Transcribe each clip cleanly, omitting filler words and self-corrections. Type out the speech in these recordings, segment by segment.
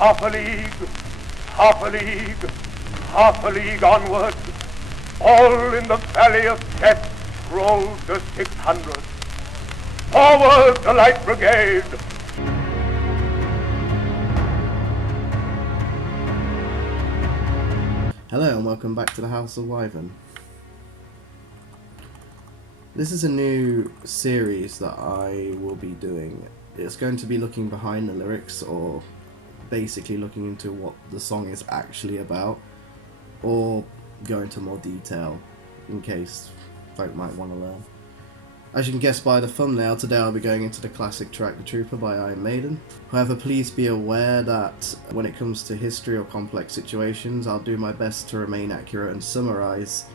half a league, half a league, half a league onward, all in the valley of death rolled the 600. Forward the Light Brigade! Hello and welcome back to the House of Wyvern. This is a new series that I will be doing. It's going to be looking behind the lyrics, or basically looking into what the song is actually about, or go into more detail in case folk might want to learn. As you can guess by the thumbnail, today I'll be going into the classic track The Trooper by Maiden. However, please be aware that when it comes to history or complex situations, I'll do my best to remain accurate and summarise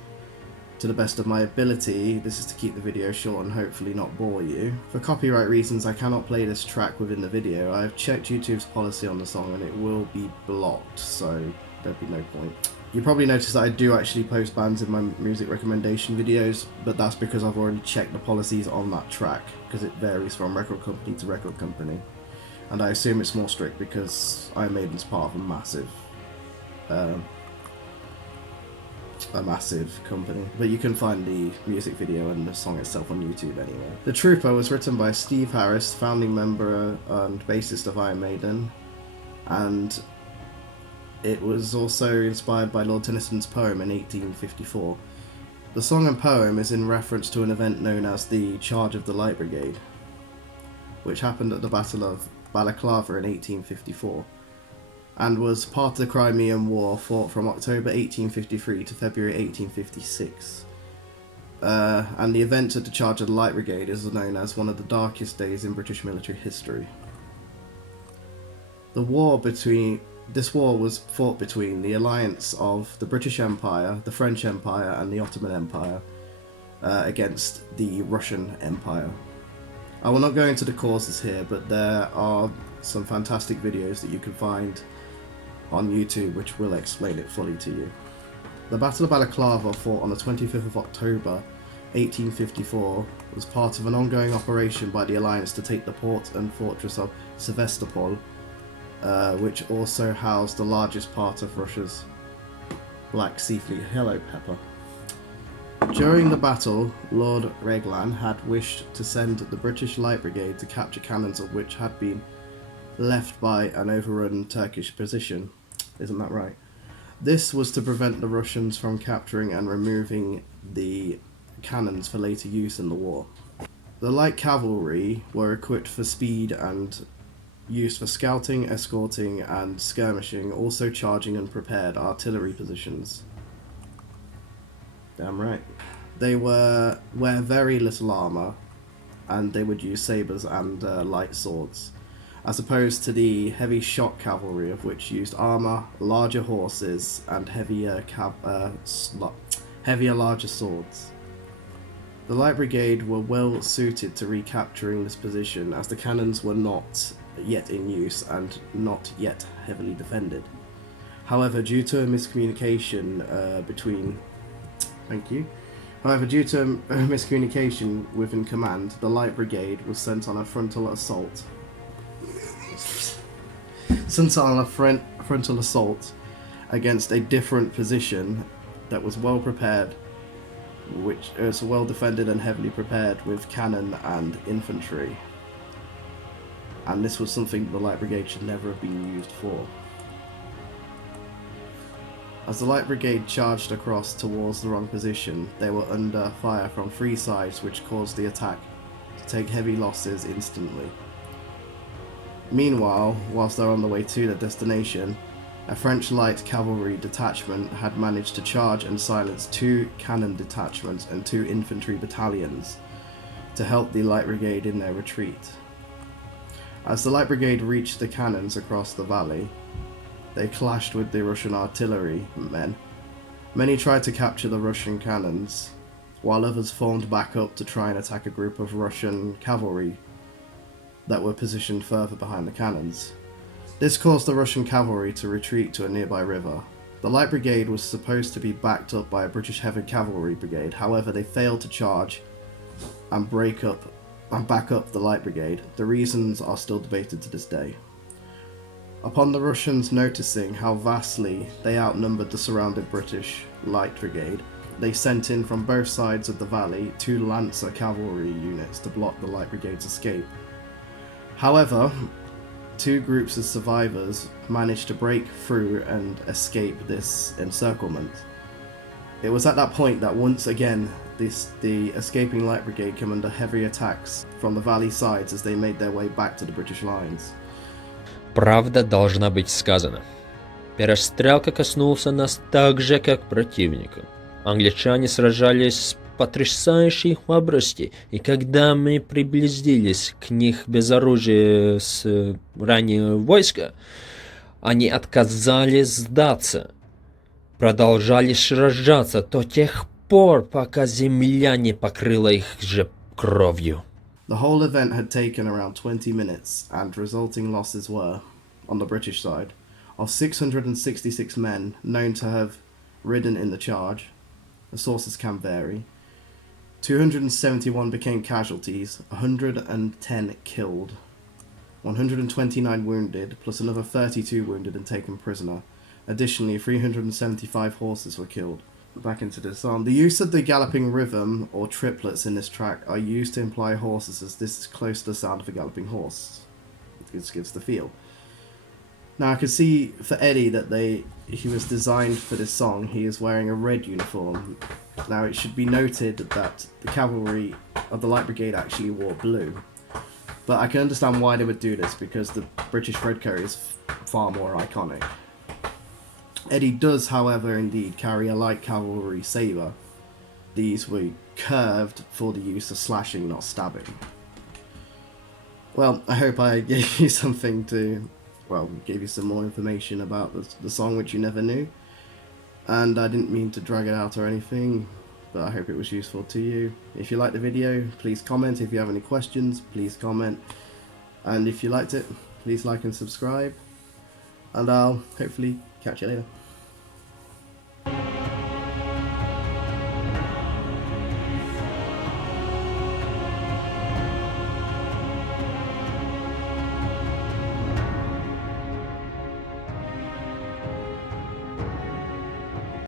to the best of my ability. This is to keep the video short and hopefully not bore you. For copyright reasons, I cannot play this track within the video. I have checked YouTube's policy on the song and it will be blocked, so there'll be no point. You probably noticed that I do actually post bands in my music recommendation videos, but that's because I've already checked the policies on that track, because it varies from record company to record company. And I assume it's more strict because Iron Maiden's part of a massive company. But you can find the music video and the song itself on YouTube anyway. The Trooper was written by Steve Harris, founding member and bassist of Iron Maiden, and it was also inspired by Lord Tennyson's poem in 1854. The song and poem is in reference to an event known as the Charge of the Light Brigade, which happened at the Battle of Balaclava in 1854, and was part of the Crimean War, fought from October 1853 to February 1856. And the event at the Charge of the Light Brigade is known as one of the darkest days in British military history. This war was fought between the alliance of the British Empire, the French Empire and the Ottoman Empire against the Russian Empire. I will not go into the causes here, but there are some fantastic videos that you can find on YouTube which will explain it fully to you. The Battle of Balaclava, fought on the 25th of October 1854, was part of an ongoing operation by the alliance to take the port and fortress of Sevastopol, which also housed the largest part of Russia's Black Sea Fleet Yellow Pepper. During the battle, Lord Reglan had wished to send the British Light Brigade to capture cannons of which had been left by an overrun Turkish position. Isn't that right? This was to prevent the Russians from capturing and removing the cannons for later use in the war. The light cavalry were equipped for speed and used for scouting, escorting and skirmishing, also charging and prepared artillery positions. Damn right. They wear very little armour, and they would use sabres and light swords, as opposed to the heavy shock cavalry, of which used armour, larger horses and larger swords. The Light Brigade were well suited to recapturing this position, as the cannons were not yet in use and not yet heavily defended. However, due to a miscommunication within command, the Light Brigade was sent on a frontal assault. Against a different position that was well prepared, which is well defended and heavily prepared with cannon and infantry. And this was something the Light Brigade should never have been used for. As the Light Brigade charged across towards the wrong position, they were under fire from three sides, which caused the attack to take heavy losses instantly. Meanwhile, whilst they were on the way to their destination, a French light cavalry detachment had managed to charge and silence two cannon detachments and two infantry battalions to help the Light Brigade in their retreat. As the Light Brigade reached the cannons across the valley, they clashed with the Russian artillery men. Many tried to capture the Russian cannons, while others formed back up to try and attack a group of Russian cavalry that were positioned further behind the cannons. This caused the Russian cavalry to retreat to a nearby river. The Light Brigade was supposed to be backed up by a British Heavy Cavalry Brigade, however they failed to charge and back up the Light Brigade. The reasons are still debated to this day. Upon the Russians noticing how vastly they outnumbered the surrounded British light brigade, they sent in from both sides of the valley 2 Lancer cavalry units to block the light brigade's escape. However, 2 groups of survivors managed to break through and escape this encirclement. It was at that point that once again the escaping light brigade came under heavy attacks from the valley sides as they made their way back to the British lines. Правда должна быть сказана. Перестрелка коснулся нас так же, как противника. Англичане сражались с потрясающей храбростью, и когда мы приблизились к них без оружия с раннего войска, они отказались сдаться. Продолжали сражаться до тех пор, пока земля не покрыла их же кровью. The whole event had taken around 20 minutes, and resulting losses were, on the British side, of 666 men known to have ridden in the charge. The sources can vary. 271 became casualties, 110 killed, 129 wounded, plus another 32 wounded and taken prisoner. Additionally, 375 horses were killed. Back into the song. The use of the galloping rhythm or triplets in this track are used to imply horses, as this is close to the sound of a galloping horse. It just gives the feel. Now I can see for Eddie that he was designed for this song. He is wearing a red uniform. Now it should be noted that the cavalry of the Light Brigade actually wore blue. But I can understand why they would do this, because the British red coat is far more iconic. Eddie does, however, indeed carry a light cavalry sabre. These were curved for the use of slashing, not stabbing. Well, I hope I gave you something to, gave you some more information about the song which you never knew. And I didn't mean to drag it out or anything, but I hope it was useful to you. If you liked the video, please comment. If you have any questions, please comment. And if you liked it, please like and subscribe. And I'll hopefully catch you later.